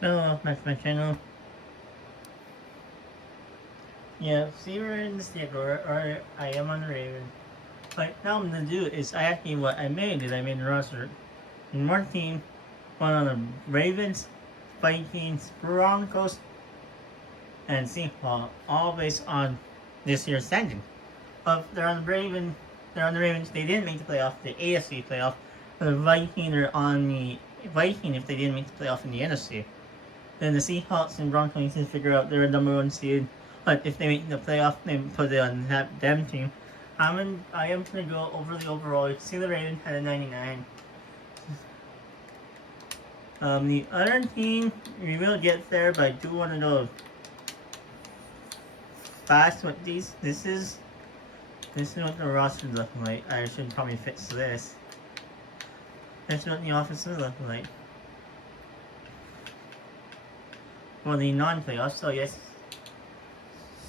Hello, back to my channel. Yeah, see we're in the state or I am on the Raven. But now I'm gonna do is actually what I made is I made the roster in one team, one on the Ravens, Vikings, Broncos, and Seahawks, all based on this year's standing. But they're on the Ravens, they didn't make the playoff, the AFC playoff. The Vikings are on the Viking if they didn't make the playoff in the NFC. Then the Seahawks and Broncos need to figure out their number one seed. But if they make the playoff, they put it on them team. I am gonna go over the overall. You can see the Ravens had a 99. The other team, we will get there, but I do want to know fast what these. This is what the roster is looking like. I should probably fix this. This is what the offense is looking like. For the non-playoffs, so yes.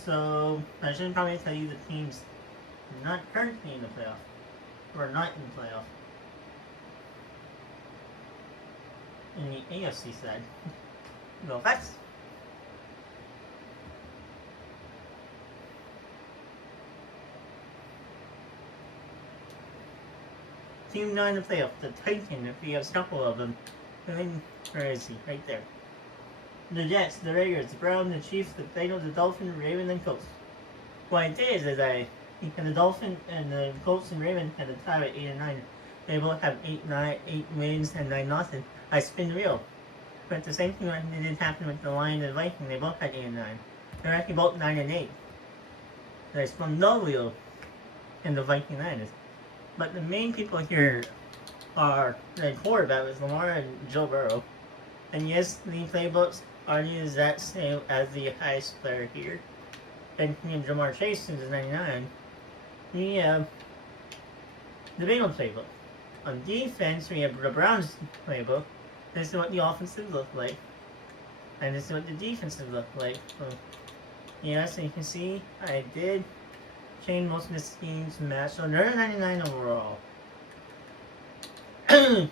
So I should probably tell you the teams not currently in the playoff, or not in the playoff. In the AFC side. Go fast. Team 9 in the playoff, the Titan, if we have a couple of them. And where is he? Right there. The Jets, the Raiders, the Browns, the Chiefs, the Bengals, the Dolphins, Ravens, and Colts. What I did is I think the Dolphins and the Colts and Ravens had a tie at 8 and 9. They both have 8 wins and 9 losses. I spin the wheel. But the same thing that did happen with the Lions and Vikings. They both had 8 and 9. They're actually both 9 and 8. I spun no wheel in the Viking Niners. But the main people here are the quarterback with Lamar and Joe Burrow. And yes, the playbooks are the exact same as the highest player here. And Jamar Chase is 99. We have the Bengals playbook. On defense, we have the Browns playbook. This is what the offenses look like. And this is what the defenses look like. So, yeah, so you can see I did change most of the schemes to match. So they're 99 overall. Take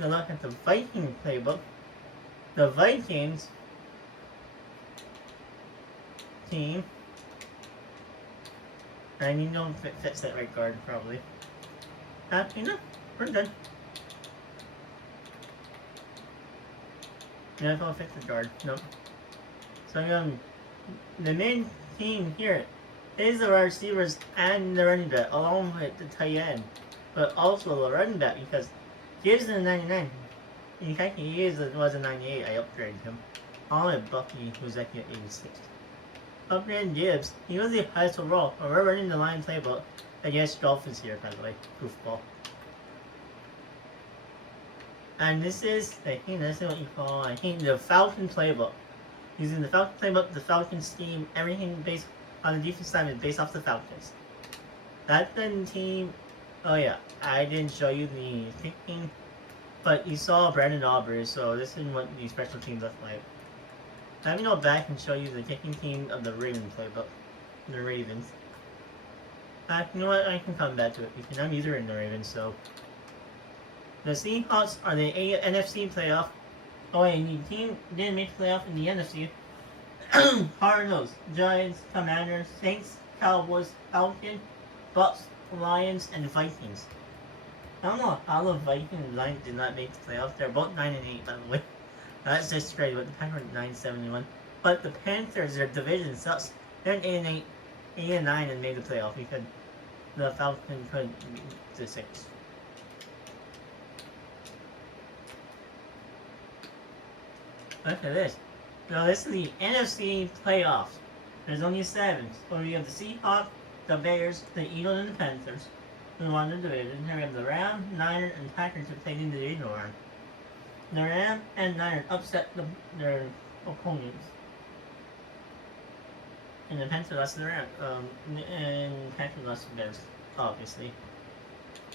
a look at the Viking playbook. The Vikings team. I need to fix that right guard probably. You know, we're done. Yeah, I'll fix the guard. Nope. So the main team here is the wide receivers and the running back, along with the tight end, but also the running back because Gibbs is a 99. In fact, was a 98. I upgraded him. All at Bucky, who's actually at 86. Upgraded Gibbs. He was the highest overall. We're running the line playbook against Dolphins here, by the way. Goofball. And this is, I think that's what you call, the Falcon playbook. Using the Falcon playbook, the Falcon scheme, everything based on the defense side is based off the Falcons. That's the team. Oh yeah, I didn't show you the kicking, but you saw Brandon Aubrey, so this is what the special teams look like. Let me go back and show you the kicking team of the Ravens playbook. The Ravens. You know what? I can come back to it because I'm user in the Ravens, so. The Seahawks are the NFC playoff. Oh wait, the team didn't make the playoff in the NFC. Cardinals, Giants, Commanders, Saints, Cowboys, Falcons, Bucks, Lions, and Vikings. I don't know how the Vikings and Lions did not make the playoffs. They're both 9 and 8, by the way. That's just crazy, but the Packers are 9-7-1. But the Panthers, their division sucks. They're 8 and 8, 8 and 9, and made the playoff because the Falcons could the 6. Look at this. So this is the NFC playoffs. There's only 7. So we have the Seahawks, the Bears, the Eagles, and the Panthers who won the division. Here we have the Rams, Niners, and Packers who played in the divisional round. The Rams and Niners upset their opponents. And the Panthers lost the Rams. And Packers lost the Bears, obviously.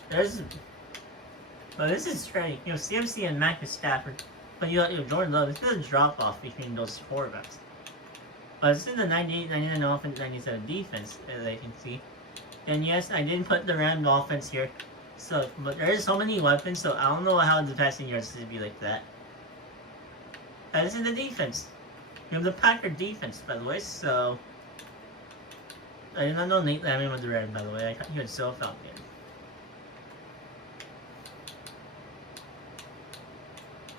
But this is strange. You know, CMC and Mac Stafford. But you have Jordan Love. This is a drop off between those quarterbacks. But this is the 98, 99 offense, 97 defense, as I can see. And yes, I didn't put the Rams offense here. So, but there's so many weapons, so I don't know how the passing yards should be like that. And this is the defense. You have the Packer defense, by the way, so... I did not know Nate Lammy was the red, by the way. I thought he was so Falcon.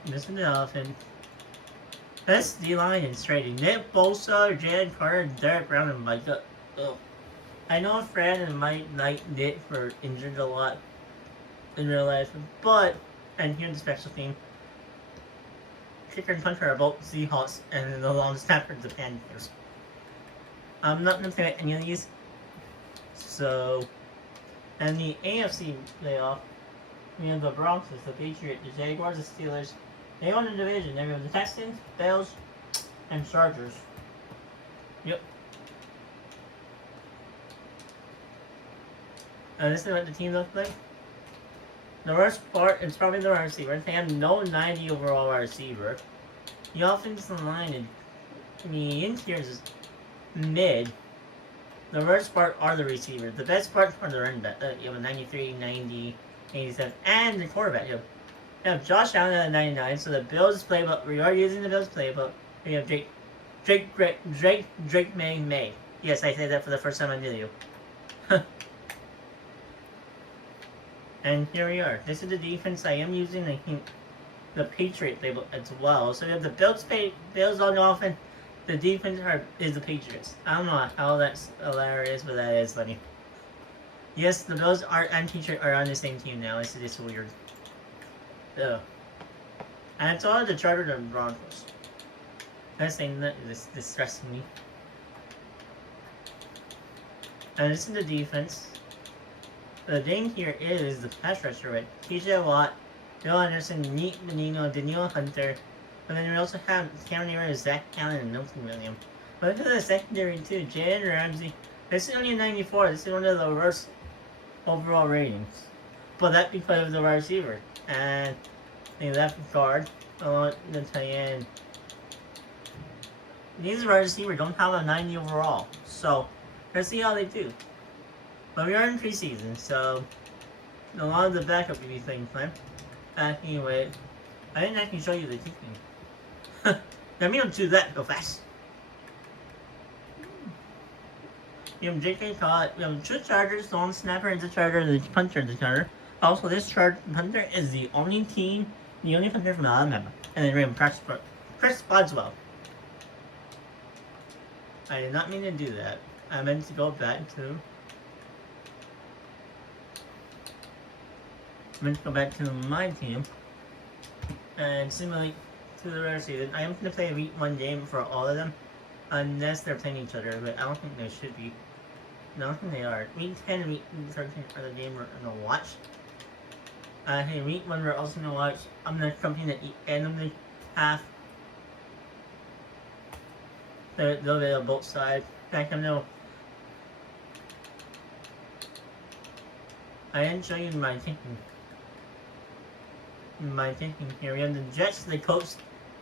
This is the Elephant. Best D-line is trading. Nick Bosa, Jalen Carter, Derek Brown, and Micah. Oh. I know Fred and Mike Knight Nick were injured a lot in real life, but... And here's the special team. Kicker and punter are both Seahawks, and the long snapper the Panthers. I'm not going to pick any of these. So, and the AFC playoff, we have the Broncos, the Patriots, the Jaguars, the Steelers. They won the division. They have the Texans, Bills, and Chargers. Yep. And this is what the team looks like. The worst part is probably the wide receiver. They have no 90 overall wide receiver. The offensive line and the interior is mid. The worst part are the receivers. The best part are the running back. You have a 93, 90, 87, and the quarterback. You have Josh Allen at 99. So the Bills playbook. We are using the Bills playbook. We have Drake May. Yes, I said that for the first time I knew you. And here we are. This is the defense I am using. I think the Patriot playbook as well. So we have the Bills on the offense. The defense is the Patriots. I don't know how that's hilarious, but that is funny. Yes, the Bills and Patriots are on the same team now. It's just weird. Ugh. And it's all the Chargers and Broncos. That's thing that is distressing me. And this is the defense. The thing here is the pass rusher with TJ Watt, Bill Anderson, Nate Menino, Daniel Hunter, and then we also have Cameron Ayers, Zach Allen, and Milton Williams. But look at the secondary too, Jalen Ramsey. This is only a 94. This is one of the worst overall ratings. But that's because of the wide receiver. And the left guard, along the tight end. These wide receivers don't have a 90 overall. So, let's see how they do. But we are in preseason, so a lot of the backup will be playing time. Anyway, I didn't actually show you the kicking. Let me do that real fast. You have J.K. Todd, we have two Chargers, the long snapper is the Charger, and the punter is the Charger. Also, this punter is the only punter from Alabama. And then we have Chris Boswell. I did not mean to do that. I meant to go back to... my team and simulate to the regular season. I am going to play a week 1 game for all of them, unless they're playing each other, but I don't think they should be. No, I don't think they are. Week 10 and week 13 are the game we're going to watch. Hey, week 1 we're also going to watch. I'm going to come in at the end of the half. They'll be on both sides. In fact, I didn't show you my thinking. Here. We have the Jets, the Colts,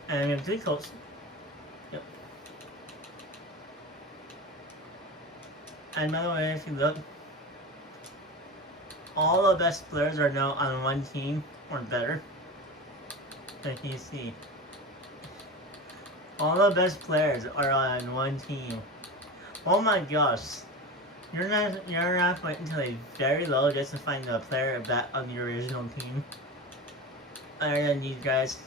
and we have 3 Colts. Yep. And by the way, if you look, all the best players are now on one team or better. Like you see. All the best players are on one team. Oh my gosh. You're not waiting until a very low just to find a player back on the original team. Other than these guys.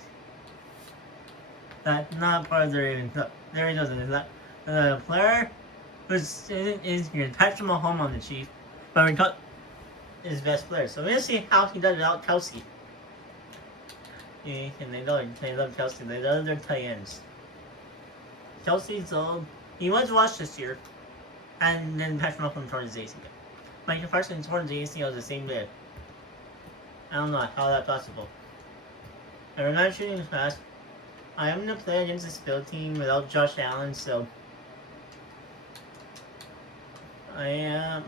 That's not part of the Ravens. No, there he goes. The player who's here. Patrick Mahomes on the Chiefs. But we cut his best player. So we're gonna see how he does without Kelsey. Yeah, and they love Kelsey. They love their tight ends. Kelsey's old. He was washed this year. And then Patrick Mahomes tore his ACL. Mike Parsons tore his ACL the same day. I don't know how that's possible. And we're not shooting fast. I am going to play against this field team without Josh Allen, so... I am...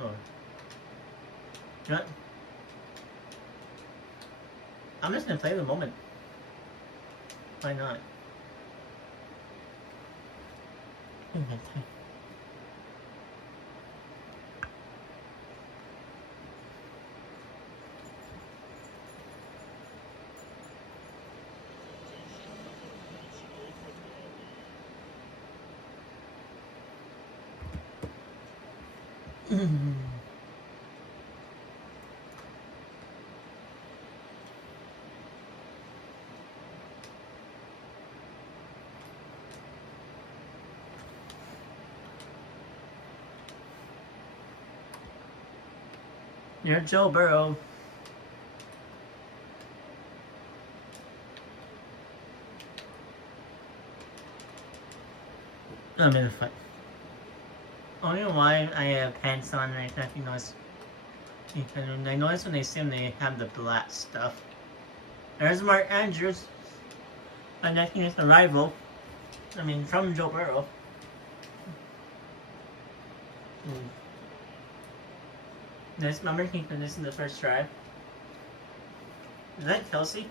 What? I'm just going to play the moment. Why not? You're Joe Burrow. I'm in a fight. Only why I have pants on right now, if you notice. And I notice when they sim, they have the black stuff. There's Mark Andrews. Connecting with a rival. I mean, from Joe Burrow. This number keeping this in the first drive. Is that Kelsey?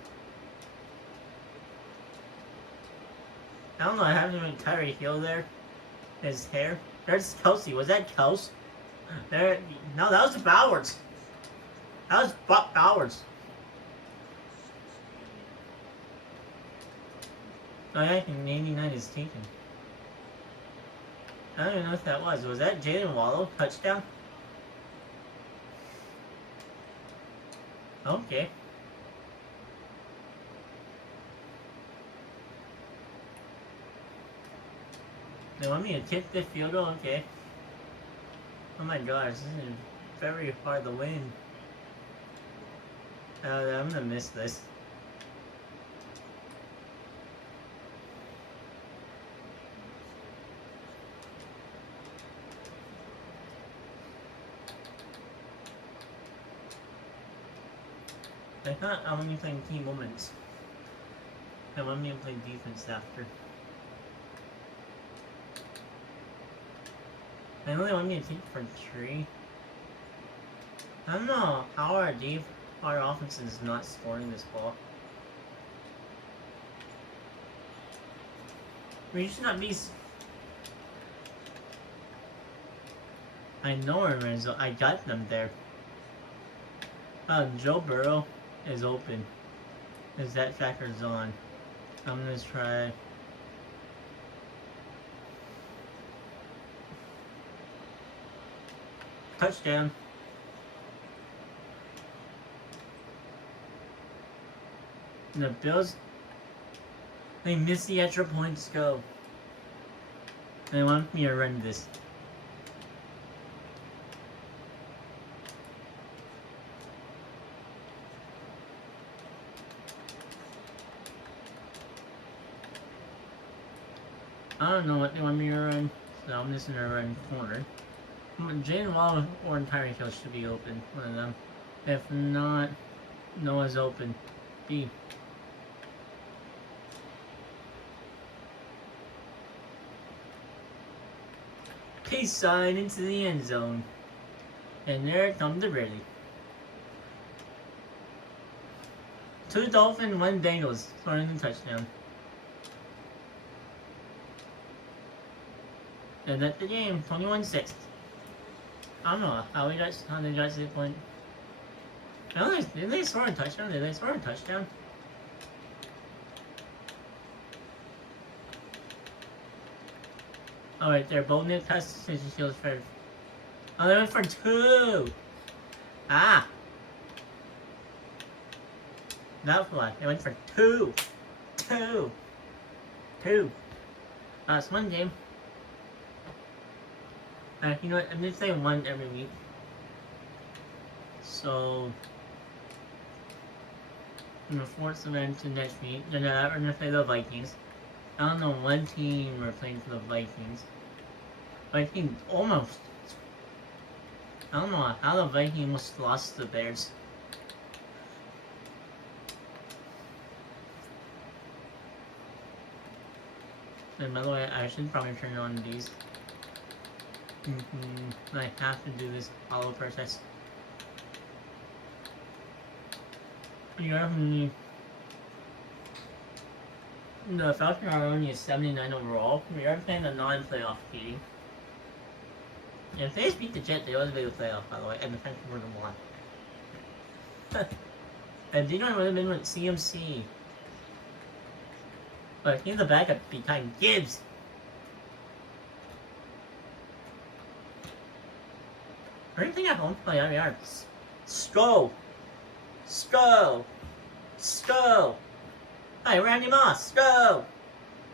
I don't know, I haven't even Kyrie Hill there. His hair. There's Kelsey. Was that Kels? There. No, that was Bowers. That was Buck Bowers. Oh, yeah, I think 89 is taken. I don't even know what that was. Was that Jalen Wallow? Touchdown? Okay. They want me to kick the field goal? Okay. Oh my gosh, this is very hard to win. I'm gonna miss this. I thought I want to play team moments. I want me to play defense after. They only want me to kick for 3. I don't know how our offense is not scoring this ball. We should not be. I know Lorenzo. I got them there. Joe Burrow is open. Is that factors on? I'm gonna try. Touchdown. And the Bills, they missed the extra points go. They want me to run this. I don't know what they want me to run, so I'm just gonna run corner. Jalen Wall or Tyreek Hill should be open, one of them. If not, Noah's open. B. Peace sign into the end zone. And there comes the Brady. 2 Dolphins, 1 Bengals, scoring the touchdown. And that's the game, 21-6. I don't know how they got to the point. I don't know, did they score a touchdown? Did they score a touchdown? Alright, they're both new tests since she feels for. Oh, they went for 2! Ah! That's why. They went for 2! 2! 2! It's 1 game. You know what? I'm gonna say 1 every week. So. I'm gonna force them into next week. Then we're gonna play the Vikings. I don't know, 1 team we're playing for the Vikings. Vikings almost. I don't know how the Vikings almost lost to the Bears. And by the way, I should probably turn on these. I have to do this follow process. You have me. The Falcons are only 79 overall. We are playing a non-playoff team. If they beat the Jets, they would have been a playoff, by the way, and the Falcons would have won. And Dion would have been with CMC. But he's the backup behind Gibbs. Anything at home? Oh yeah, we are. Skull! Skull! Skull! Hi, Randy Moss! Skull!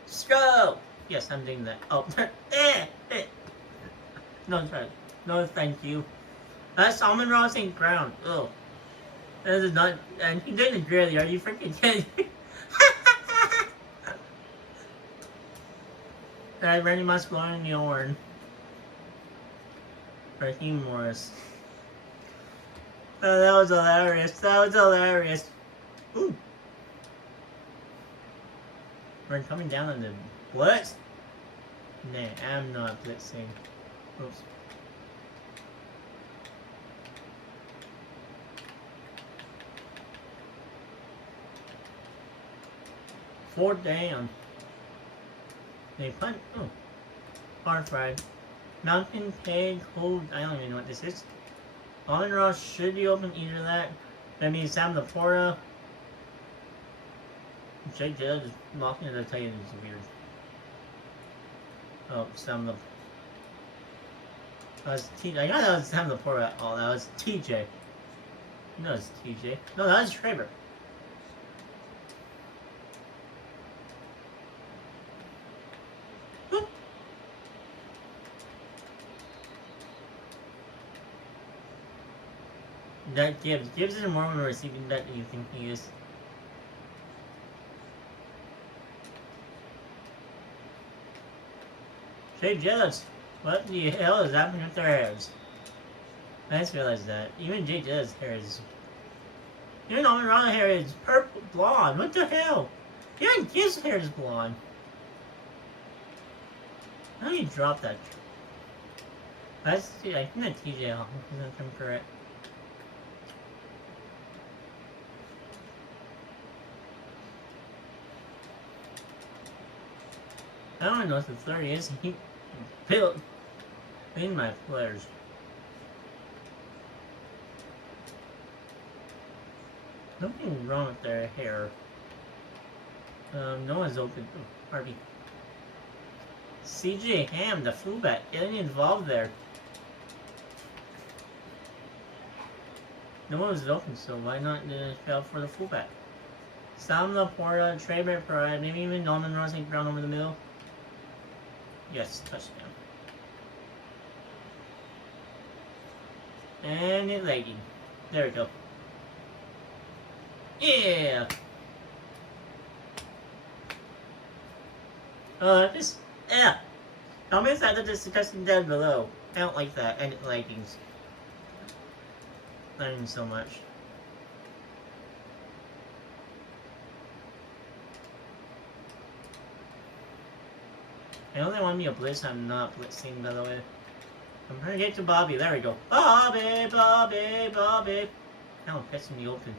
Skull! Yes, I'm doing that. Oh, No, sorry. No, thank you. That's Almond Raw St. Brown. Ugh. That is not. And he did it really. Are you freaking kidding me? Alright, Randy Moss blowing the horn. Raheem Morris. Oh, that was hilarious. That was hilarious. Ooh. We're coming down on the. What? Nah, I'm not blitzing. Oops. Fourth down. They punt. Oh. Hard fried. Mountain Pig Hold. I don't even know what this is. Almond Ross should be open either that. That means Sam Laporta. Jake Judge is locking the tight end is weird. Oh, Sam Laporta. That was TJ. I know that was Sam Laporta. Oh, that was TJ. No, it's TJ. No, that was Trevor. That Gibbs. Gibbs is more of a receiving back than you think he is. Jay Jettis, what the hell is happening with their hairs? I just realized that. Even Jay Jettis' hair is... Even Almond Raw hair is purple blonde. What the hell? Even Gibbs' hair is blonde. How do you drop that? That's... I think that's TJ Hall, if I'm correct. I don't know what the 30 is. He built in my players. Nothing wrong with their hair. No one's open. Oh, Harvey. CJ Ham, the fullback, getting involved there. No one was open, so why not fail for the fullback? Sam Laporta, Trey McBride, maybe even Norman Ross St. Brown over the middle. Yes, touchdown. And it lagging. There we go. Yeah! Just, yeah. Comments out of this discussion down below. I don't like that, and it laggings. Not even so much. I know they want me to blitz, I'm not blitzing, by the way. I'm trying to get to Bobby, there we go. Bobby, Bobby, Bobby. Now I'm catching me open.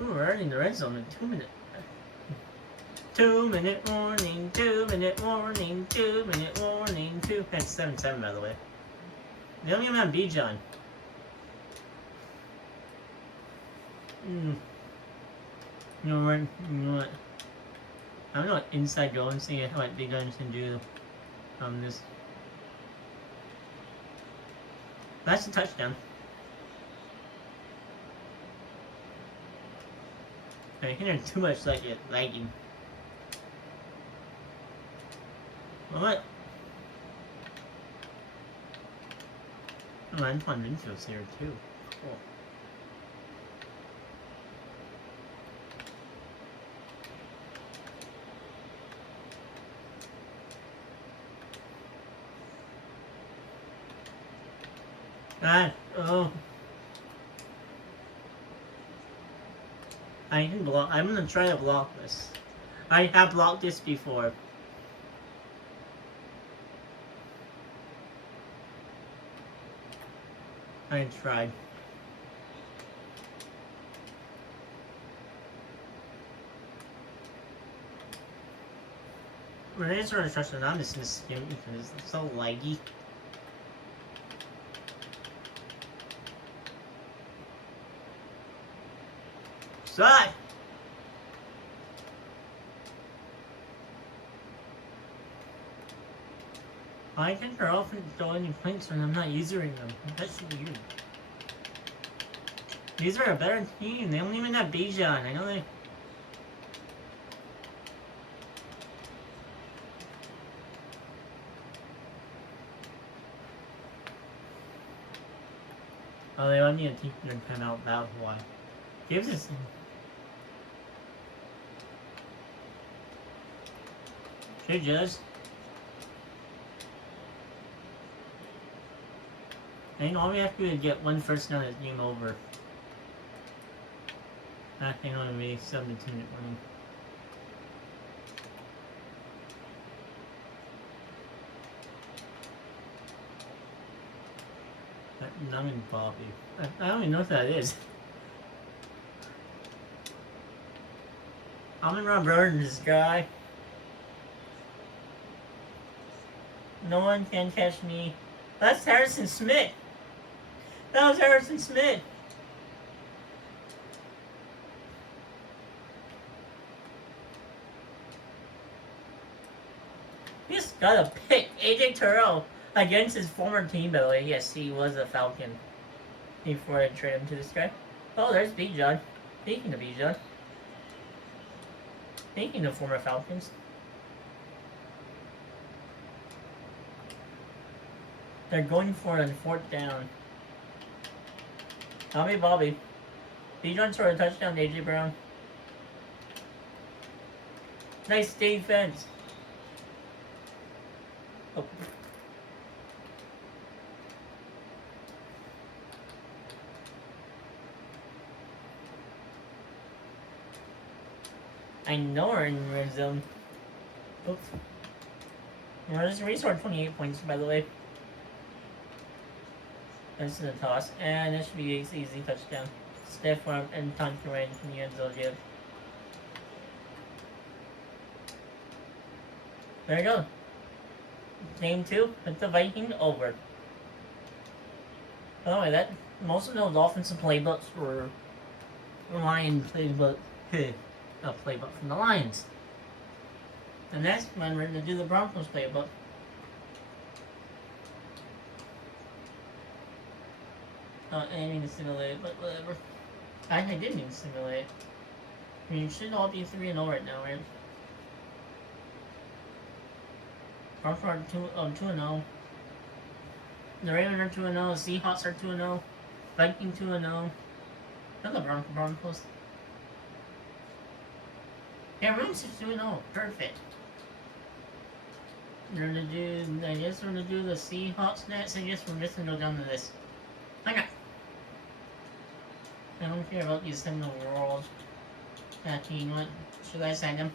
Ooh, we're already in the red zone in 2 minutes. 2 minute warning, 2 minute warning, 2 minute warning, 2. That's 7-7, by the way. They don't even have B-John. You know what? I'm gonna inside go and see what B-John can do on this. That's a touchdown. I can hear too much like it lagging. What? Oh, Antoine Winfield's here too. Cool. Oh. I can block. I'm gonna try to block this. I have blocked this before. I tried. When I start to trust it, I'm just gonna skim because it's so laggy. Shot! I think they're often throwing points when I'm not using them. That's weird. These are a better team. They don't even have Bijan. I know they... Oh, they want me to teach them time out. That's why. Gives us... Should just... I think all we have to do is get one first down is game over. I think only be 7-2 winning. Numbing Bobby. I don't even know what that is. I'm gonna run burn this guy. No one can catch me. That's Harrison Smith. That was Harrison Smith. He just got a pick. AJ Terrell against his former team, by the way. Yes, he was a Falcon before I traded him to this guy. Oh, there's Bijan. Speaking of Bijan. Speaking of former Falcons. They're going for it on 4th down. Bobby. Bijan scored a touchdown to AJ Brown. Nice defense. Oh. I know we're in red zone. Oops. We're just rescored 28 points, by the way. This is a toss, and this should be an easy touchdown. Stiff arm and time to range from the end zone, yeah. There you go. Game 2, with the Viking over. By the way, that most of those offensive playbooks were Lion playbook. A playbook from the Lions. The next one we're gonna do the Broncos playbook. I didn't mean to simulate it, but whatever. I didn't mean to simulate it. I mean, you should all be 3-0 right now, right? Broncos are 2-0. The Ravens are 2-0. Seahawks are 2-0. Viking 2-0. Not the Broncos. Yeah, Ravens are 2-0. Perfect. We're gonna do. I guess we're gonna do the Seahawks next. I guess we're just gonna go down to this. Okay. I don't care about these 7 overalls. Actually, you know what? Should I sign them?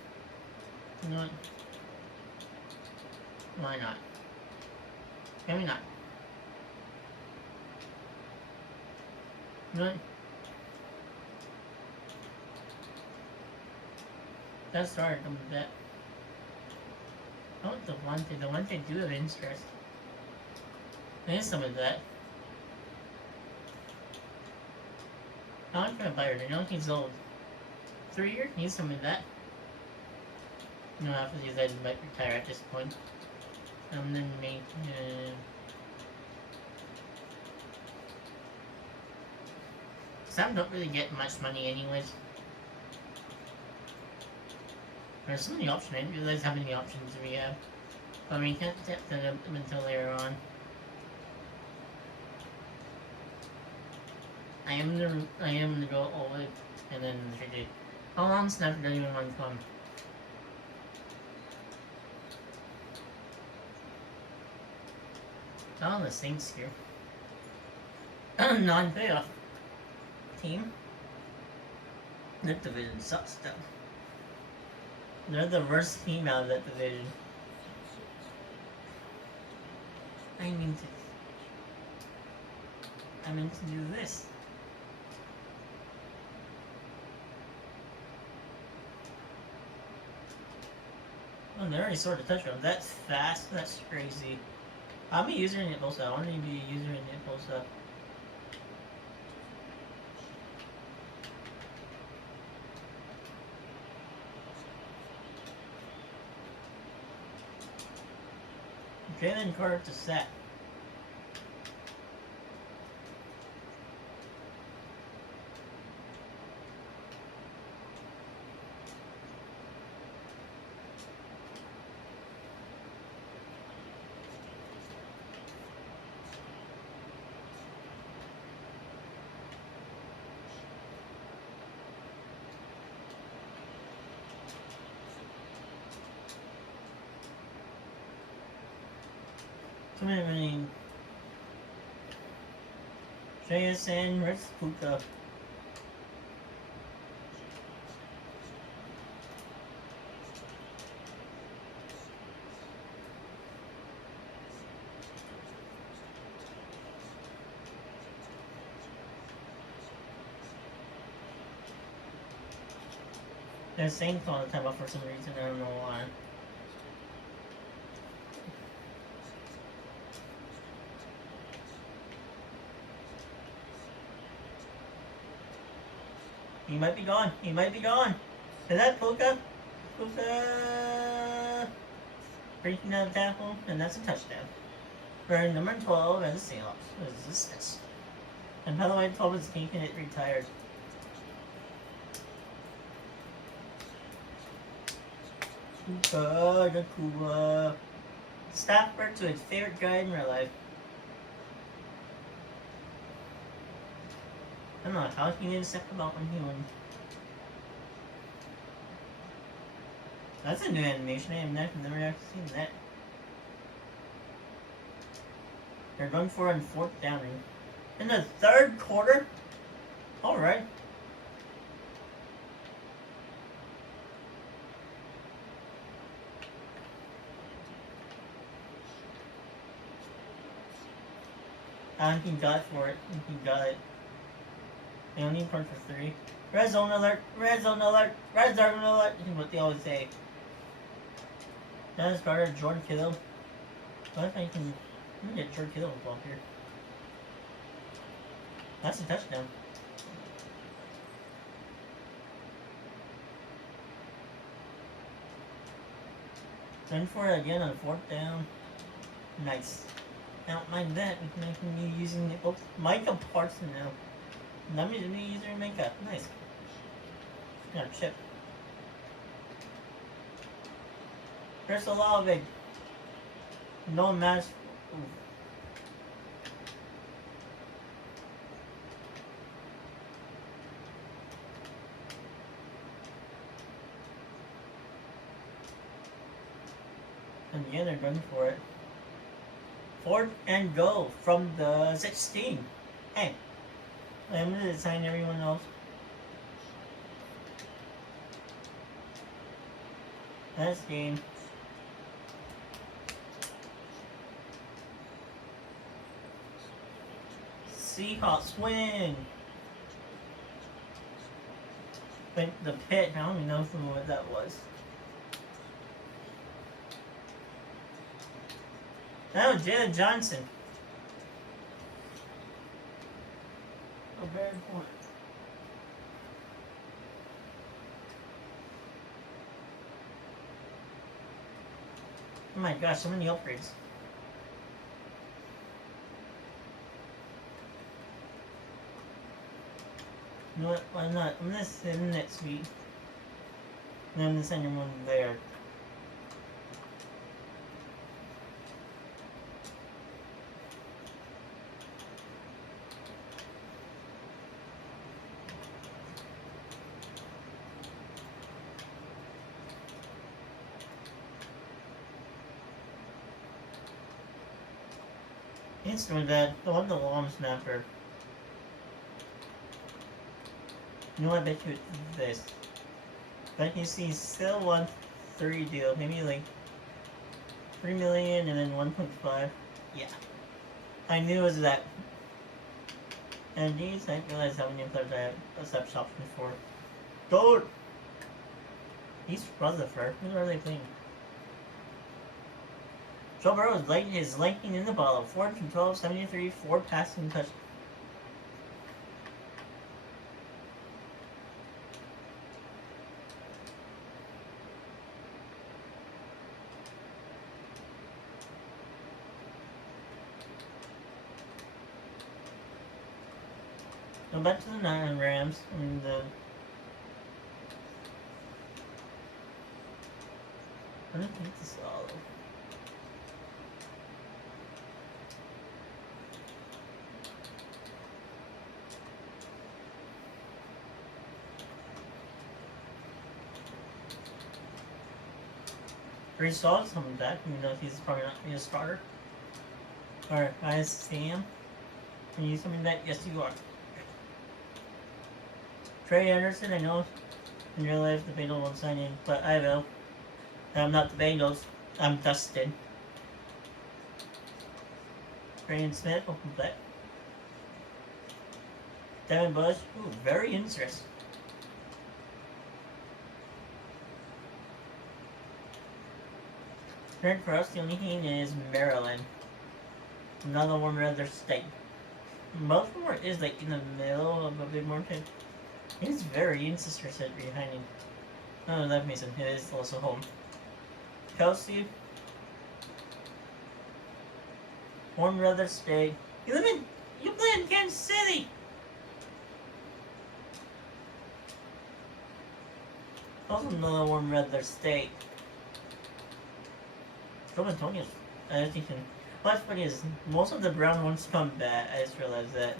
You know what? Why not? Can we not? You know what? Let's start them with that. I want the one they do have interest. There's some of that. I like that buyer, you know he's old. 3 years? Need some of that. You know, half of these guys might retire at this point. And then make Sam don't really get much money anyways. There's so many options. I didn't realize how many options we have. But we can't set them up until later on. I am gonna go all the way and then 3D. How long Snapper doesn't even want to come? Oh, the Saints here. Non-playoff team. That division sucks though. They're the worst team out of that division. I meant to do this. Oh, they already scored a touchdown. That's fast. That's crazy. I'll be using it both up. I want to be using it both up. Jalen Carter to set. Come in, running. JSN, where's Puka? They're saying all the time, but for some reason, I don't know why. He might be gone. He might be gone. Is that Puka? Puka breaking out of tackle, and that's a touchdown. For number 12 and the Seahawks. What is this? And by the way, 12 is taking it retired. Puka, Nakua. Stafford to his favorite guy in real life. I don't know how he didn't step about when he won. That's a new animation. I've never actually seen that. They're going for it on 4th down. In the 3rd quarter? Alright. He got for it. He got it. They only need point for 3. Red zone alert! Red zone alert! Red zone alert! What they always say. Dennis Carter, Jordan Kittle. What if I can... I'm gonna get Jordan Kittle involved here. That's a touchdown. Run for it again on 4th down. Nice. I don't mind that. We can make me using the Micah Parson now. Let me using Micah. Nice. Got a chip. Chris Olave. No match. Ooh. And yeah, they're going for it. 4th and go from the 16. Hey, I'm going to assign everyone else. That's game. Seahawks win. But the pit, I don't even know what that was. That was Jalen Johnson. A bad point. Oh my gosh, so many upgrades. You know what? Why not? I'm gonna send next week. And I'm gonna send your one there. Instrument that the one the long snapper. You know what? I bet you it's this. But you see, still 1.3 deal. Maybe like 3 million and then 1.5. Yeah. I knew it was that. And these, I realized how many players I have a sub option for. Gold! East Rutherford. Who are they playing? Joe Burrow is lightning in the ball. 412, 73, 4 passing touchdowns. Go back to the Nine Rams and the. I don't think this is all. Pretty solid coming back, even though he's probably not going to be a starter. Alright, I see him. Are you coming back? Yes, you are. Trey Anderson, I know in real life the Bengals won't sign in, but I will. I'm not the Bengals. I'm Dustin. Brandon Smith, welcome back. Devin Bush, ooh, very interesting. Turn for us, the only thing is Maryland. Another one rather state. Baltimore is like in the middle of a big market. It's very interesting behind him. Oh, that Mason, it is also home. Kelsey. Warm weather state. You play in Kansas City! Also another warm weather state. San Antonio's, I think, what's funny is most of the brown ones come back. I just realized that.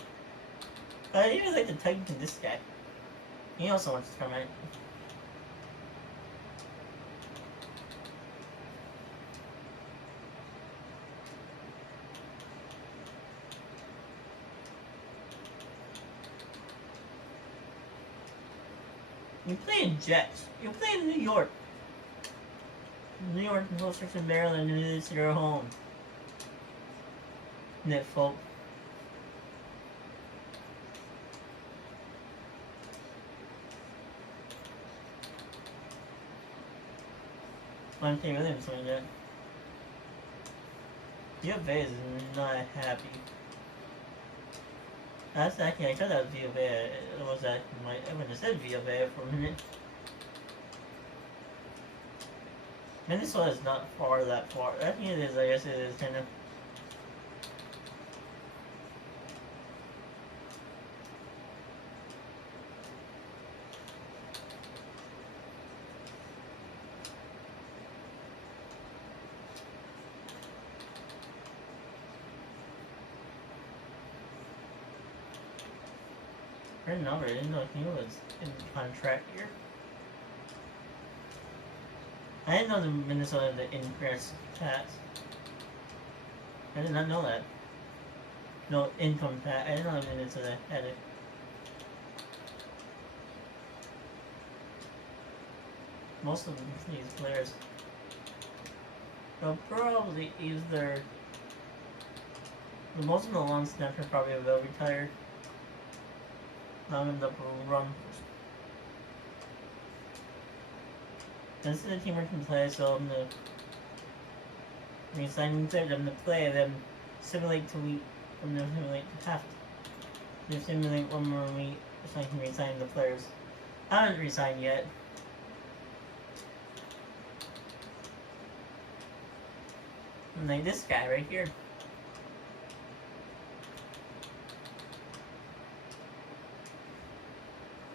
I even like the Titans in this guy. He also wants to come out. You play in Jets. You play in New York. New York and closer to Maryland, and it is your home. Nick Folk. Monte Williams winning that. VFA is not happy. That's actually, I thought that was VFA. It was that, I wouldn't have said VFA for a minute. Minnesota is not that far. I think it is, I guess it is kind of. I didn't know, I didn't know he was in contract here. I didn't know the Minnesota had the increased tax. I did not know that. No income tax. I didn't know Minnesota had it. Most of these players will probably either. Most of the long snappers probably will retire. Not in the run. This is the team where can play, so I'm gonna resign them to play, then simulate to week, I'm gonna simulate to half. Just simulate one more week so I can resign the players. I haven't resigned yet. And like this guy right here.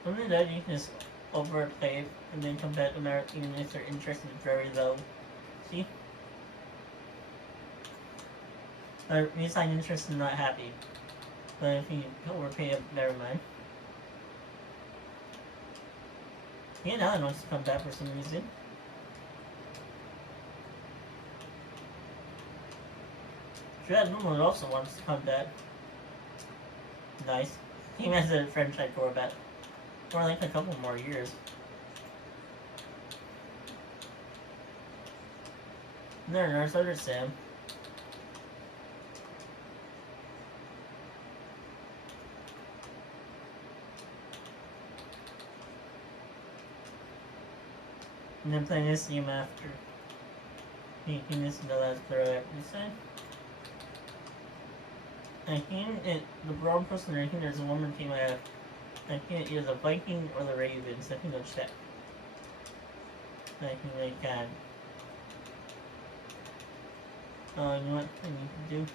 Something that you can just overplay and then come back to America even if their interest is very low. See? Resign interest is not happy. But if you overpay it, never mind. Yeah, Allen wants to come back for some reason. Dread Normal also wants to come back. Nice. He has a franchise quarterback. For like a couple more years. There's other Sam. And then playing this team after. Making this the last player I have to say. I think the wrong person, I think there's one more team I have. I think either the Vikings or the Ravens. I think they'll check. I think they can. You know what I need to do?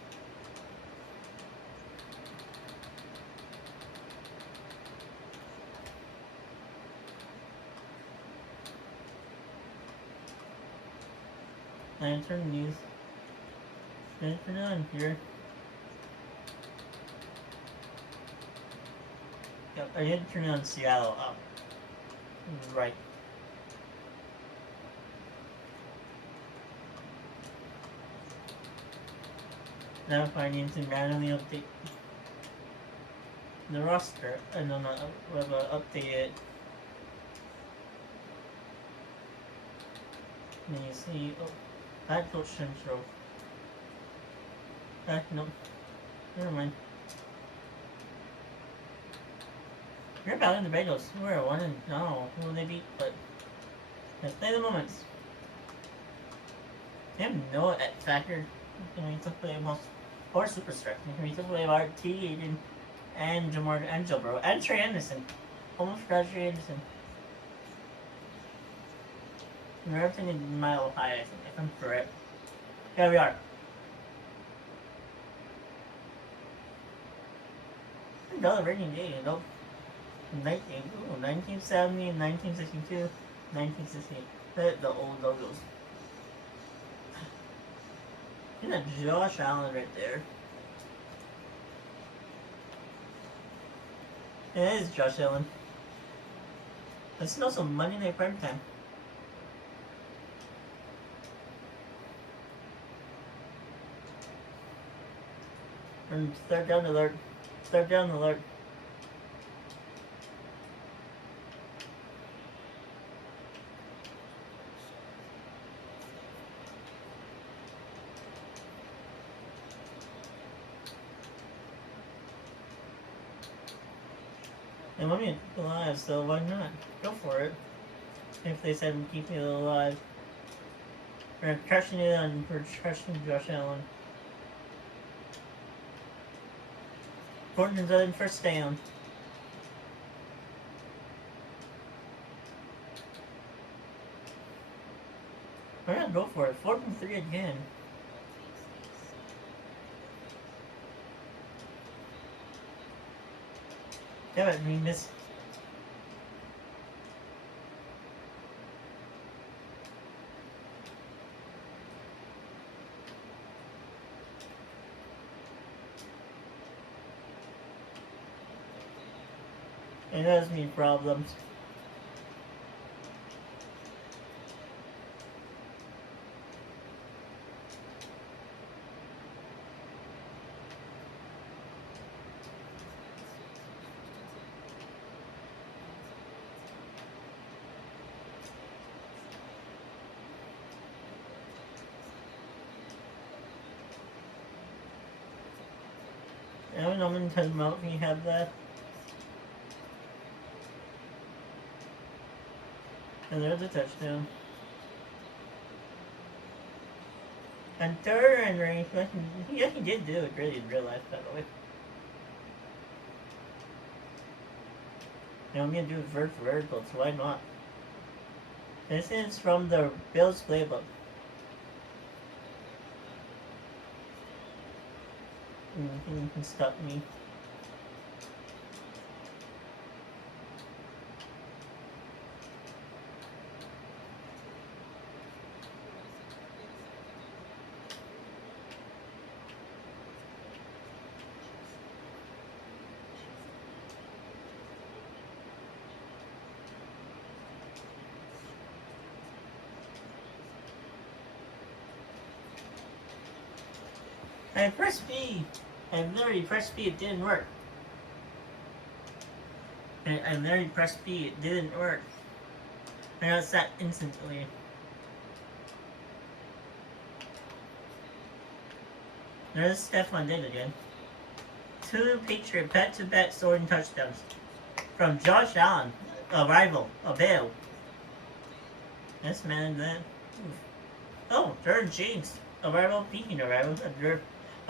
I turn these. Turn it on here. Yep, I did turn on Seattle up. Right. Now if I need to manually update the roster, and then update it. And you see, oh, that goes central. No, never mind. You're about in the Bagels. We're 1-0. Who will they beat? But let's play the moments. They have no X factor. We took play most or super strike. We took play our T. Aiden and Jamar and Joe Burrow and Trey Anderson. Almost forgot Trey Anderson. We're everything is a mile high, I think, if I'm correct. Here we are. Another rating day, you know. 1970, 1962, 1968. The old logos. Isn't that Josh Allen right there? It is Josh Allen. Let's know some Monday Night Prime Time. And third down alert. Third down alert. And let me alive, so why not? Go for it. If they said keep me alive. We're crushing it on for crushing Josh Allen. Gordon's in first down. Why not go for it? 4th and 3 again. Damn it, we missed. It has me problems. I don't know when to mount when you have that. And there's a touchdown. And third and range, he actually did do it really in real life, by the way. And I'm gonna do it vertical, so why not? This is from the Bills playbook. You can stop me. I pressed B. I literally pressed B, it didn't work. I literally pressed B, it didn't work. I got set instantly. There's Stephon Diggs again. 2 Patriot back-to-back scoring touchdowns from Josh Allen, a rival, a Bale. Yes, man, that. Oh, Jared James, a rival, beating a rival,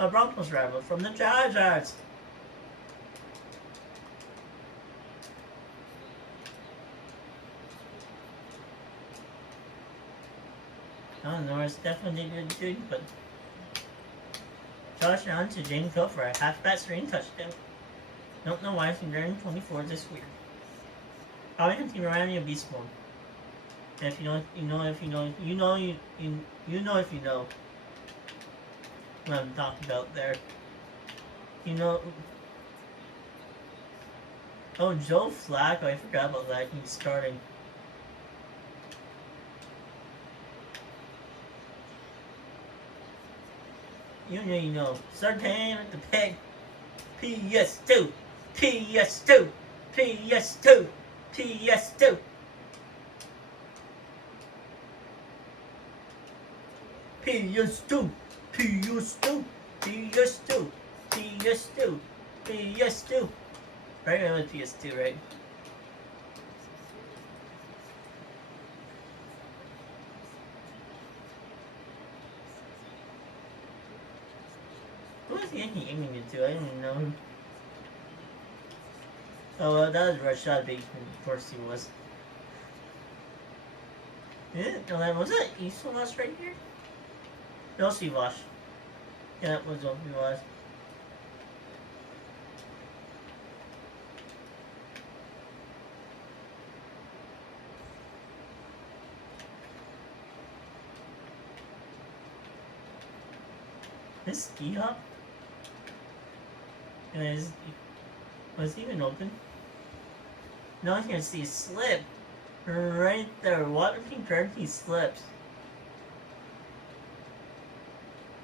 a Broncos rival from the Chargers. I don't know where Stephon Diggs is doing, but Josh Allen to James Hill for a halfback screen touchdown. Don't know why he's been 24 this weird. Probably because he reminded me of Beast Mode. If you know, you know. If you know, you know. You know if you know what I'm talking about there. You know. Oh, Joe Flacco. I forgot about that. He's starting. You know. You know. Start paying with the peg. PS2. PS2. PS2. PS2. PS2. PS2. PS2. PS2. PS2. Right, I went PS2, right? Who was he aiming it to? I don't even know. Oh, well, that was Rashad Bateman. Of course he was. Yeah, no, that was that East Wash right here? No, Sea Wash. Yeah, that was Open Wash. This ski hop? And was he even open? No, I can see slip. Right there. Water pink card, he slips.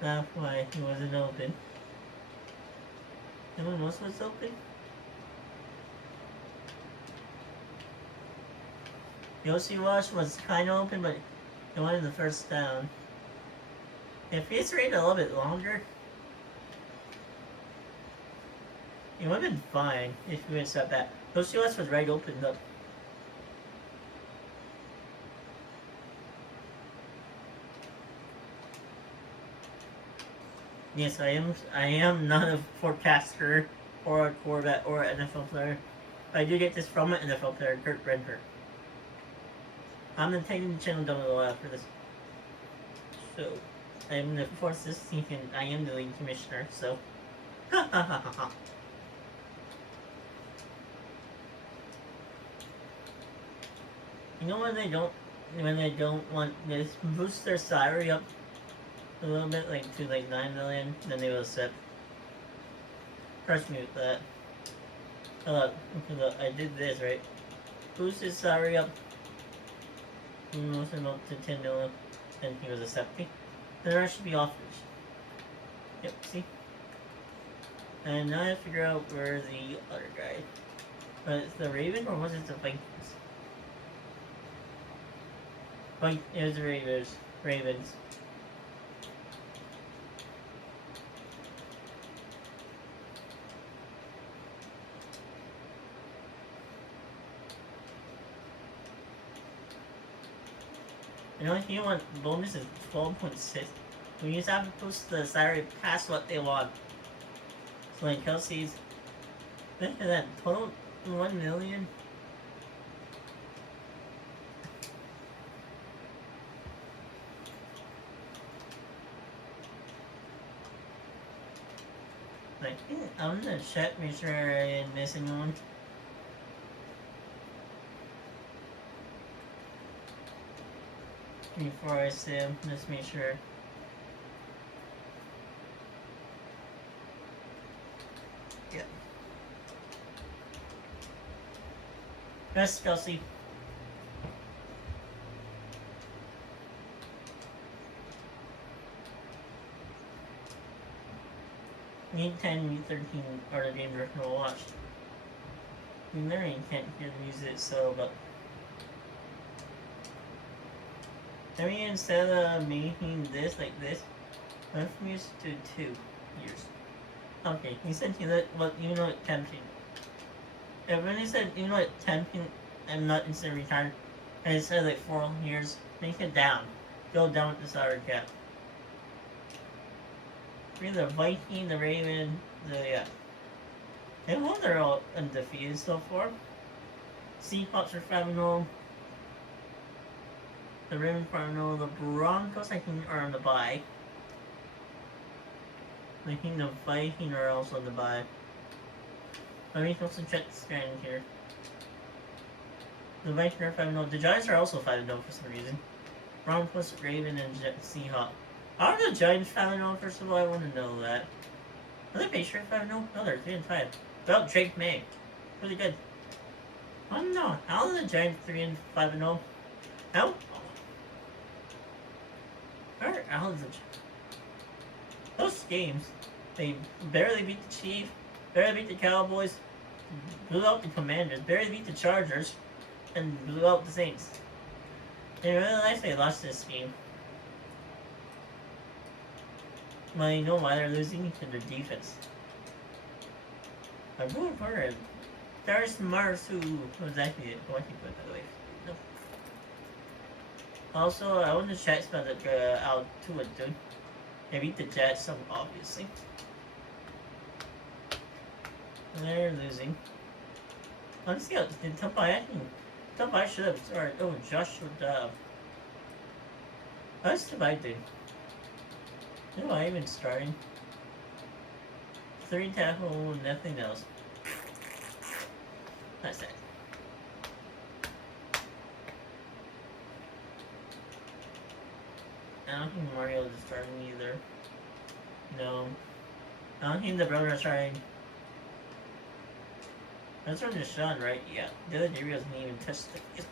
That's why he wasn't open. Anyone else was open? Yoshi Wash was kind of open, but he wanted the first down. If he's rated a little bit longer, it would have been fine if he would have said that. Yoshi Wash was right open though. Yes, I am. I am not a forecaster or a Corvette or an NFL player. I do get this from an NFL player, Kurt Renfrew. I'm gonna take the channel down below after this. So, I'm gonna force this season. I am the league commissioner. So, ha ha ha ha ha. You know when they don't want this boost their salary up a little bit, like to like 9 million, then they will accept. Trust me with that. Look, I did this right. Boost his salary up. Most him up to 10 million, and he was accepting. Then there should be offers. Yep, see. And now I have to figure out where the other guy. Was it the Raven or was it the Vikings? It was the Ravens. Ravens. You know, if you want bonus is 12.6. We just have to push the salary past what they want. So like Kelsey's, look at that, total 1 million. Like, I'm gonna check, make sure I didn't miss anyone. Before I say them, just make sure. Yeah. Yes, Kelsey. Week 10, Week 13 are the games we're gonna watch. We literally can't hear the music, so, but. I mean, instead of making this like this, what if we just do 2 years? Okay, he said he let, well, you know what, tempting. When he said, you know what, tempting, I'm not instantly retired, and it said like 4 years, make it down. Go down with the salary cap. The Viking, the Raven, yeah. They all they're all undefeated so far. Seahawks are 5-0. The Ravens are 5-0. The Broncos, I think, are on the bye. I think the Vikings are also on the bye. Let me also check the scan here. The Vikings are 5-0. The Giants are also 5-0 for some reason. Broncos, Raven, and Seahawks. Are the Giants 5-0? First of all, I want to know that. Are they Patriots 5-0? No, they're 3-5. Well, Drake May. Really good. I don't know. How are the Giants 3-5-0? How? How is the those games? They barely beat the Chiefs, barely beat the Cowboys, blew out the Commanders, barely beat the Chargers, and blew out the Saints. In real life, they lost this game. Well, you know why they're losing? To their defense. I'm going for it. Darius Mars, who was actually what he put by the way. No. Also, I want to chat about the Altua dude. They beat the Jets, obviously. They're losing. Honestly, Topai should have started. Oh, Josh would. How's Topai do? No, I even starting. 3 tackle, nothing else. That's it. I don't think Mario is starting either. No. I don't think the brother is starting. That's from Deshaun, right? Yeah. The other Darius didn't even touch the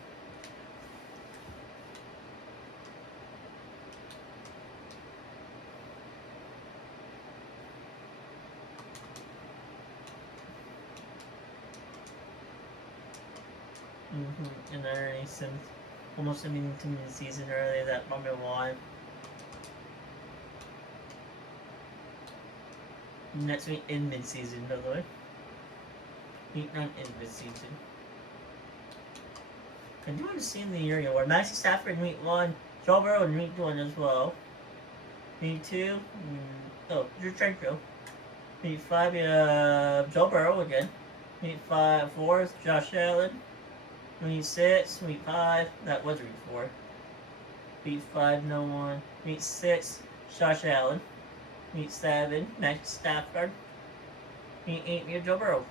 and already since almost into the season early that probably won. Next week in mid-season, by the way. Week 9 in mid-season. I do want to see in the area where Matthew Stafford in week 1, Joe Burrow in week 1 as well. Week 2, Drew Tranquil. Week 5, Joe Burrow again. Week 4, Josh Allen. Week 6, week 5, that was week 4. Week 5, no one. Week 6, Josh Allen. Week 7, Matthew Stafford. Week 8, Joe Burrow.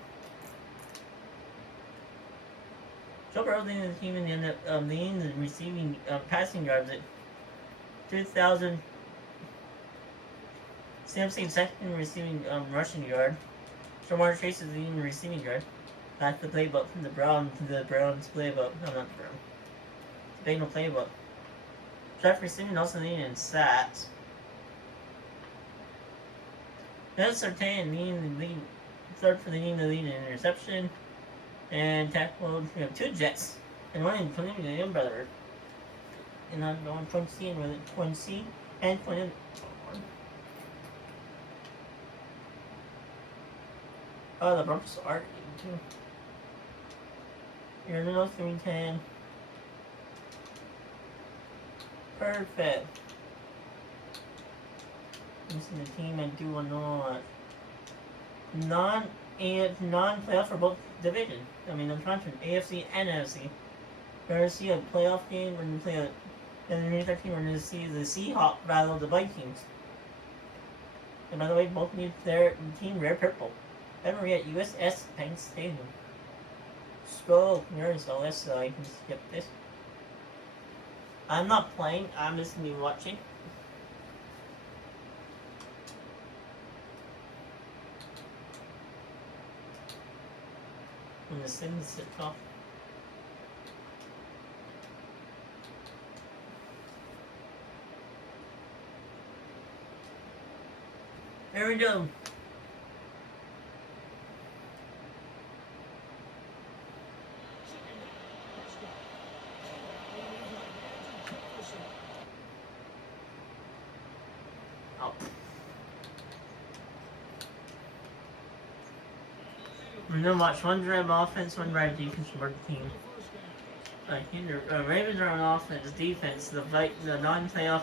Joe Burrow leading the team in the receiving passing yards at 2,000. Samson second receiving rushing yard. Jamar Chase is leading the receiving yard. That's the playbook from the Browns playbook. No, not the Browns. The Bengals playbook. Jeffrey Simmons also leading in sacks. That's Sartain leading the lead. Third for the lead in interception. And tackle. We have 2 Jets. And one including the young brother. And I'm going Quincy and Quincy. Oh, the Broncos are too. You're in 310. Perfect. This is the team I do or not. Non-playoff for both divisions. I mean, I'm trying to AFC and NFC. We're going to see a playoff game. We're going to play in the 13. We're going to see the Seahawks battle the Vikings. And by the way, both need their team rare purple. Don't forget USS Bank Stadium. Scroll nerds, so let's I can skip this. I'm not playing, I'm just gonna be watching. When this thing sits off. There we go. We're gonna watch one drive offense, one drive defense for the team. Ravens are on offense, defense, the non-playoff.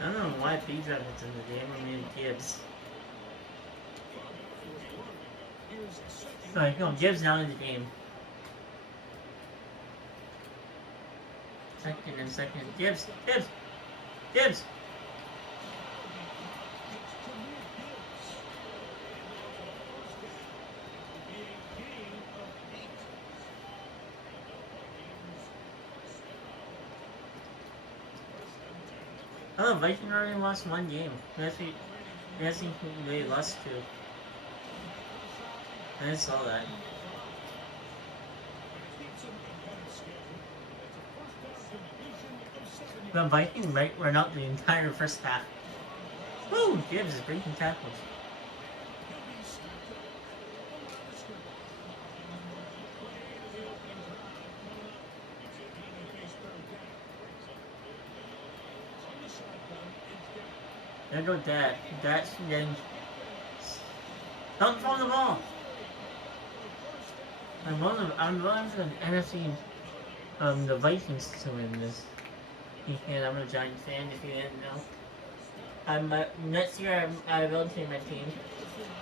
I don't know why Pedro was in the game. I mean, Gibbs. Alright, no, Gibbs now in the game. Second and second. Gibbs! Gibbs! Gibbs! Oh, Viking already lost one game. That's they lost two. I saw that. The Viking ran out the entire first half. Woo! Gibbs is breaking tackles. There go Dad. Dad's getting... Don't throw the ball! I'm one of the NFC, the Vikings to win this. And I'm a Giants fan, if you didn't know. Next year, I will change my team.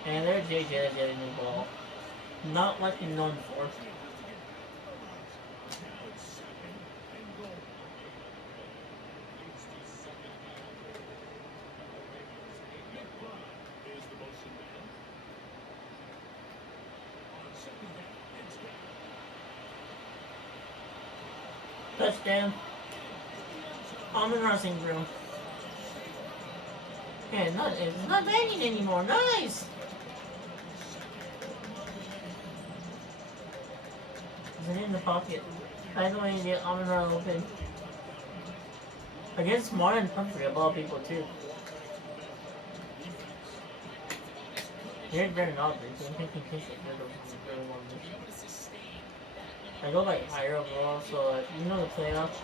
And there's JJ getting the ball. Not what he's known for. Touchdown. I'm in rushing room. Yeah, it's not banging anymore. Nice! Is it in the pocket? By the way, the Almond Run open. Against Martin Humphrey, of all people, too. They're very odd, so I'm thinking he should really want this. I go like higher overall, so you know the playoffs.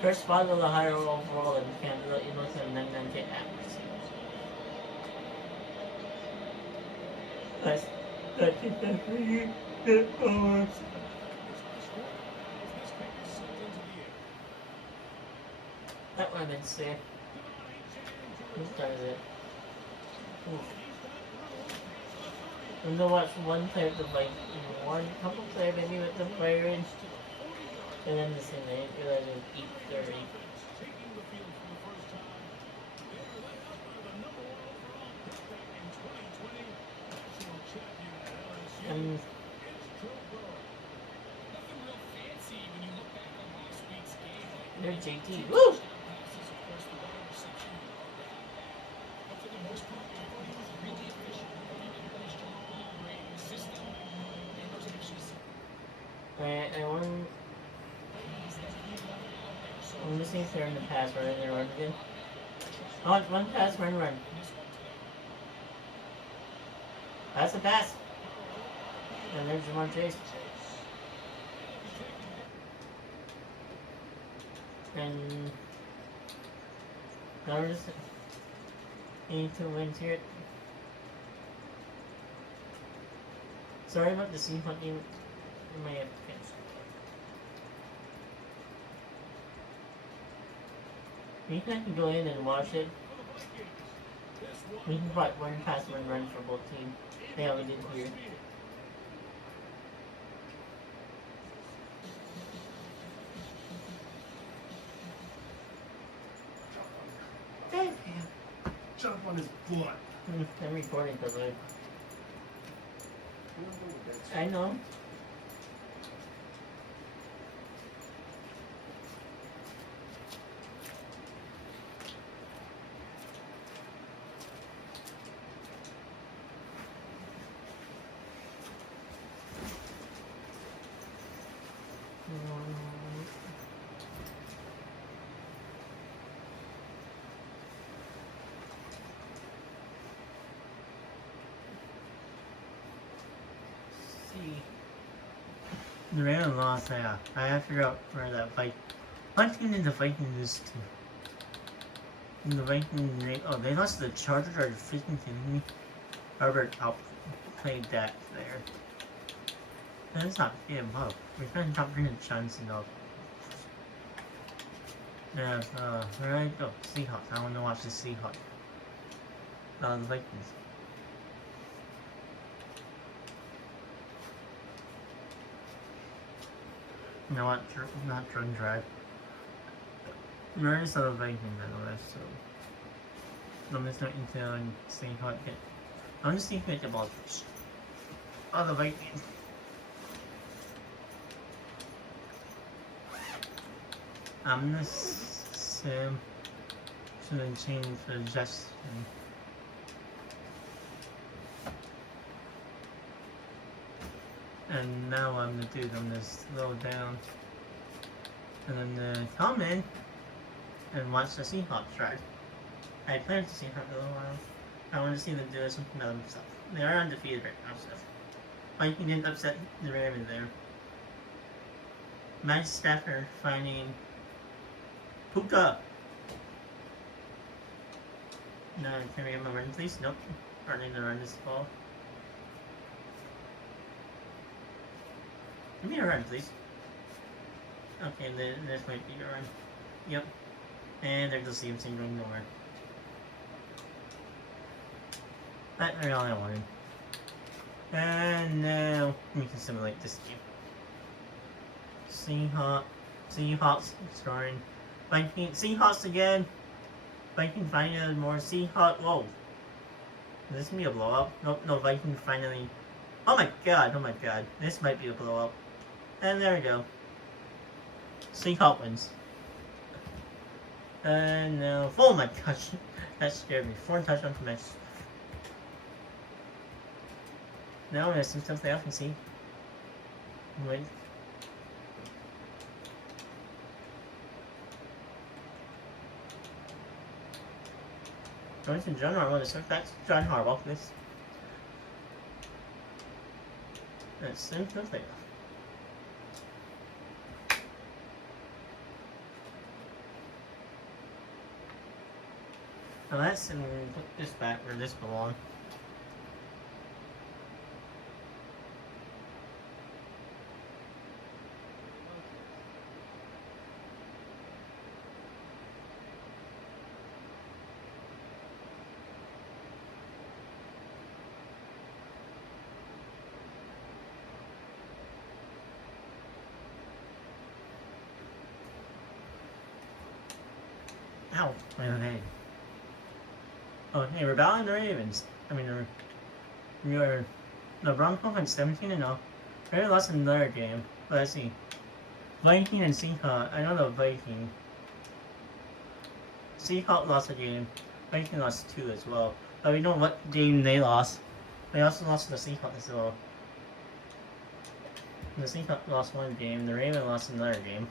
First spot of the higher overall, and can't let you know it's a 99K accuracy. That would have been safe. Who does it? Oof. I'm gonna watch one player with like one couple player maybe with the player in, and then the same they realize it was 8:30. There's JT. Woo! I'm just if they're in the pass run and they're run again. Oh, it's one pass, run. That's a pass. And there's Jamar Chase. And now we're just need to win here. Sorry about the scene hunting in my application. We can go in and watch it. We can fight one pass, one run for both teams. Yeah, we did here. Jump on his butt. I'm recording because I know. The Ravens lost, yeah. I have to figure out where that fight. What team did the Vikings lose to? The Vikings, they lost to the Chargers. Are you freaking kidding me? Herbert outplayed that there. That's not him up. We're trying to top 3 chance enough. Yeah, alright, go. Seahawks. I want to watch the Seahawks. The Vikings. You know what? Not drunk drive. Mary's a Viking, by the way, so I'm just not into seeing how it get. I'm just thinking about the ball first. Oh, the Viking. I'm gonna sim to then change the Jets. And now what I'm gonna do is I'm gonna slow down and then come in and watch the Seahawks ride. I planned to see her for a little while. I want to see them do some other stuff. They are undefeated right now, so Viking didn't upset the Ravens there. Matt Stafford finding Puka. No, can we get my run, please? Nope. Running to run this ball. Give me a run, please. Okay, this might be a run. Yep. And there's the same thing going nowhere. That's all I wanted. And now we can simulate this game. Seahawks scoring. Viking, Seahawks again. Viking finally more. Seahawks. Whoa. Is this gonna be a blowout? Nope, no, Viking finally. Oh my god, oh my god. This might be a blowout. And there we go. Seahawks wins. And now, oh my gosh. That scared me. 4 touchdowns to miss. Now I'm gonna see something I can see. Wait. Going to John Harbaugh, let's back to John Harbaugh, please. Let's see something. Now let's put this back where this belongs. Ow, my own head. Oh, hey, we're battling the Ravens. I mean, we're the Broncos went 17-0. They lost another game. But let's see. Viking and Seahawks. I know the Viking. Seahawks lost a game. Viking lost 2 as well. But we know what game they lost. They also lost to the Seahawks as well. The Seahawks lost 1 game. The Ravens lost another game.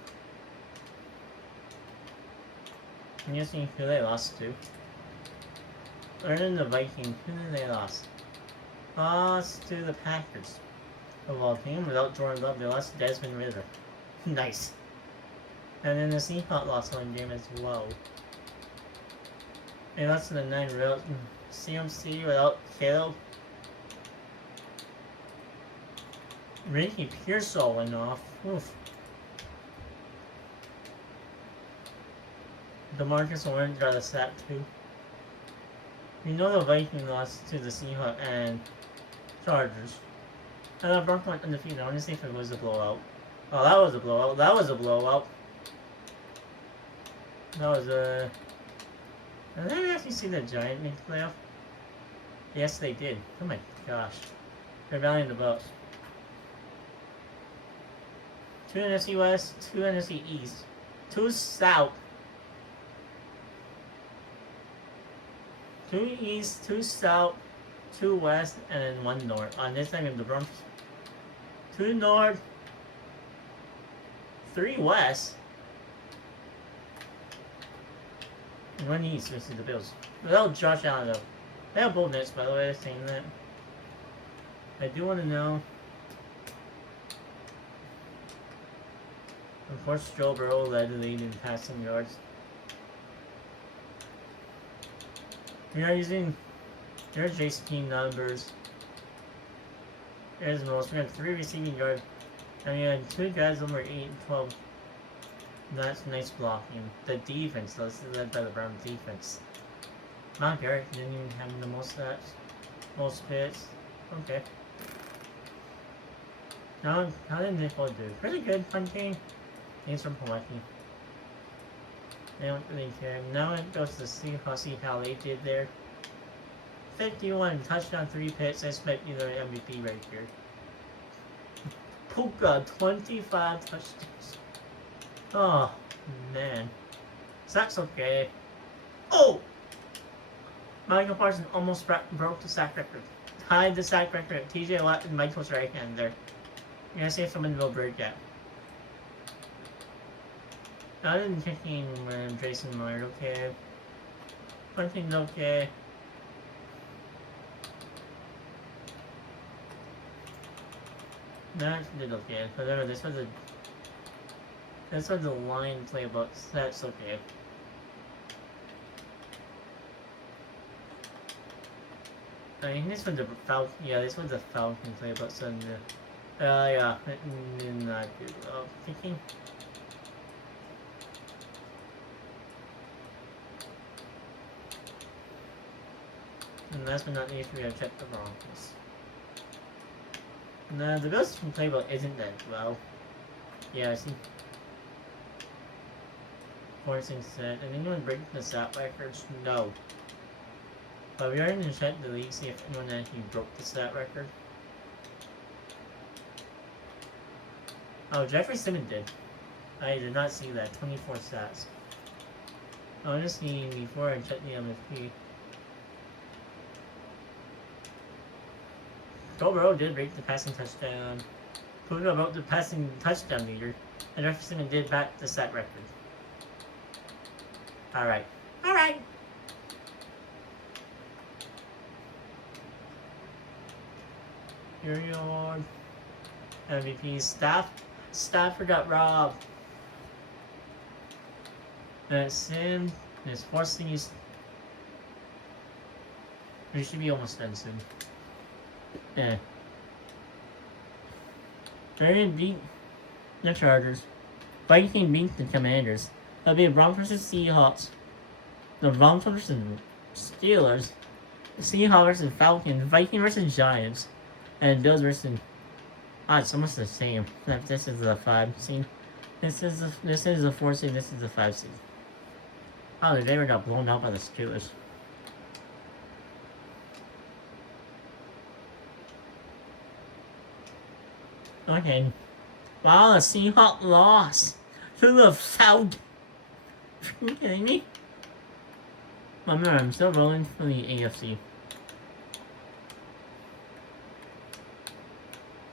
Can you see who they lost to? Other than the Vikings, who did they lost? Lost to the Packers. Of all teams, without Jordan Love, they lost to Desmond Ridder. Nice. And then the Seahawks lost 1 game as well. They lost to the 9 real CMC without Caleb. Ricky Pearsall went off. Oof. DeMarcus Lawrence got a sack too. You know the Vikings lost to the Seahawks and Chargers. And the Broncos went undefeated. I want to see if it was a blowout. Oh, that was a blowout. That was a blowout. That was a... Did they actually see the Giants make the playoff? Yes, they did. Oh my gosh. They're valuing the Bucks. 2 NFC West, 2 NFC East, 2 South. 2 East, 2 South, 2 West, and then 1 North. On this time of the Broncos. 2 North, 3 West, and 1 East, which is the Bills. Without Josh Allen though. They have bold nets, by the way, saying that. I do want to know. Of course, Joe Burrow led the league in passing yards. We are using their JCP numbers. There's the most. We have 3 receiving yards. And we had 2 guys over 8 and 12. That's nice blocking. The defense, though, this is led by the Brown defense. Mount Garrett didn't even have the most stats. Most hits. Okay. Now, how did Nicole do? Pretty good punting. Thanks for collecting. They don't really care. Now it goes to see how they did there. 51 touchdown, 3 picks. I expect either MVP right here. Puka, 25 touchdowns. Oh, man. So that's okay. Oh! Michael Parsons almost broke the sack record. Tied the sack record. TJ Watt and Michael's right hand there. You're gonna see if someone will break that. Other than kicking Jason Miller, okay. Punting's okay. That did okay. Whatever, this was the line playbook. That's okay. I think this was the Falcon. Yeah, this was the Falcon playbook. So yeah, not good. Kicking. And last but not least, we have checked the Broncos. No, the Bills playbook isn't that well. Yeah, I see. Forcing set. And anyone breaking the stat records? No. But we are going to check the league, see if anyone actually broke the stat record. Oh, Jeffrey Simmons did. I did not see that. 24 stats. I want to see before I check the MSP. Joe Burrow did break the passing touchdown. Puka broke the passing touchdown leader. And Jeffrey Simmons did back the stat record. Alright. Alright! Here you are. MVP Stafford got robbed. That's him. It's forcing you. We should be almost done soon. Yeah. They're beat the Chargers. Vikings beat the Commanders. It'll be Broncos versus Seahawks. The Broncos versus Steelers. Seahawks versus Falcons. Vikings versus Giants. And Bills versus. Ah, it's almost the same. This is the 5 seed. This is the 4 seed. This is the 5 seed. Oh, the Denver got blown out by the Steelers. Okay. Wow, the Seahawks lost to the Falcons. Are you kidding me? Remember, I'm still rolling for the AFC.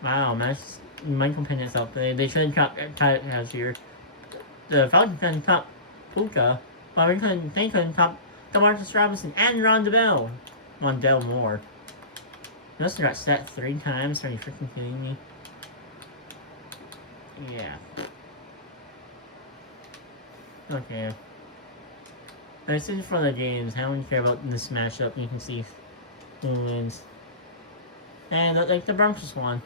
Wow, that's Michael Penix out there. They should have cut it last year. The Falcons couldn't cut Puka, but they couldn't cut DeMarcus Robinson and Rondell Moore. They also got set 3 times. Are you freaking kidding me? Yeah. Okay. This is for the games. I don't care about this matchup. You can see who wins. And it looked like the Broncos won.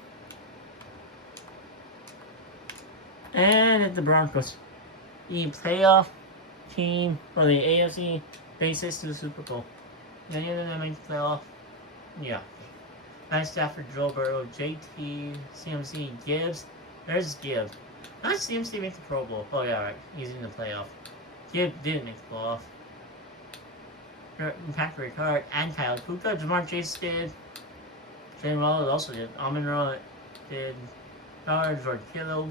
And it's the Broncos. The playoff team for the AFC faces to the Super Bowl. Any of them make the playoff? Yeah. Nice Stafford, Joe Burrow, JT, CMC, Gibbs. There's Gibbs. Not CMC make the Pro Bowl. Oh yeah, right. He's in the playoff. Gibbs didn't make the playoff. Patrick Ricard and Kyle Puka. Jamar Chase did. Jalen Waddle also did. Amon-Ra did. George Kittle.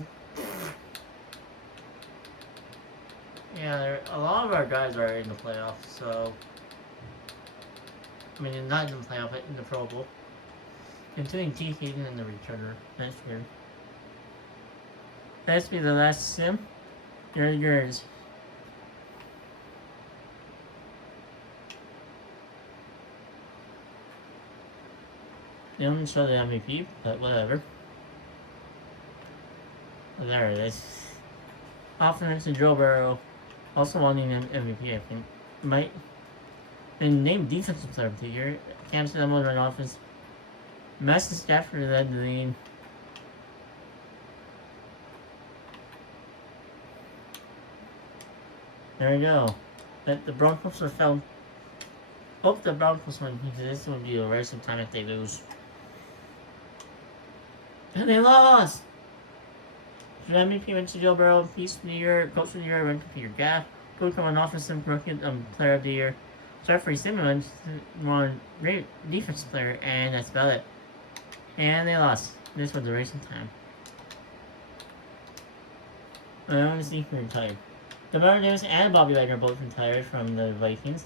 Yeah, a lot of our guys are in the playoffs, so. I mean, not in the playoff, but in the Pro Bowl. Including T. Hayden and the returner. That's weird. That's be the last sim. You're yours. They don't show the MVP, but whatever. There it is. Offense to Joe Burrow. Also wanting an MVP, I think. Might. And named defensive player of the year. Cam Sutton run offense. Matthew Stafford led the lead. There we go. But the Broncos are found. Hope the Broncos win because this would be a waste of time if they lose. And they lost! MVP went to Joe Burrow, Peace of the Year, Coach of the Year went to Peter Gaff, Coach on Offensive Rookie Player of the Year. Jeffrey Simmons won great defensive player, and that's about it. And they lost. This was a racing time. I want to see who retired. DeMar Davis and Bobby Wagner both retired from the Vikings.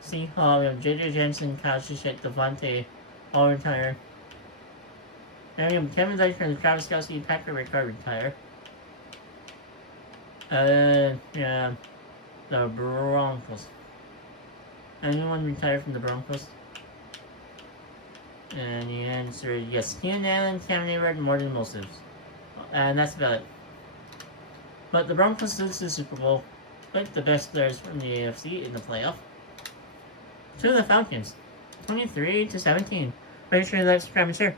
See how we have JJ Jensen, Kyle Shishak, Devontae all retired. And we have Kevin Dyker, Travis Kelce, Patrick Ricard retired. Yeah. The Broncos. Anyone retired from the Broncos? And the answer is yes. Keenan Allen, Cam Newton, more than most of. And that's about it. But the Broncos lose the Super Bowl with the best players from the AFC in the playoff. To the Falcons. 23-17. Make sure you like, subscribe, and share.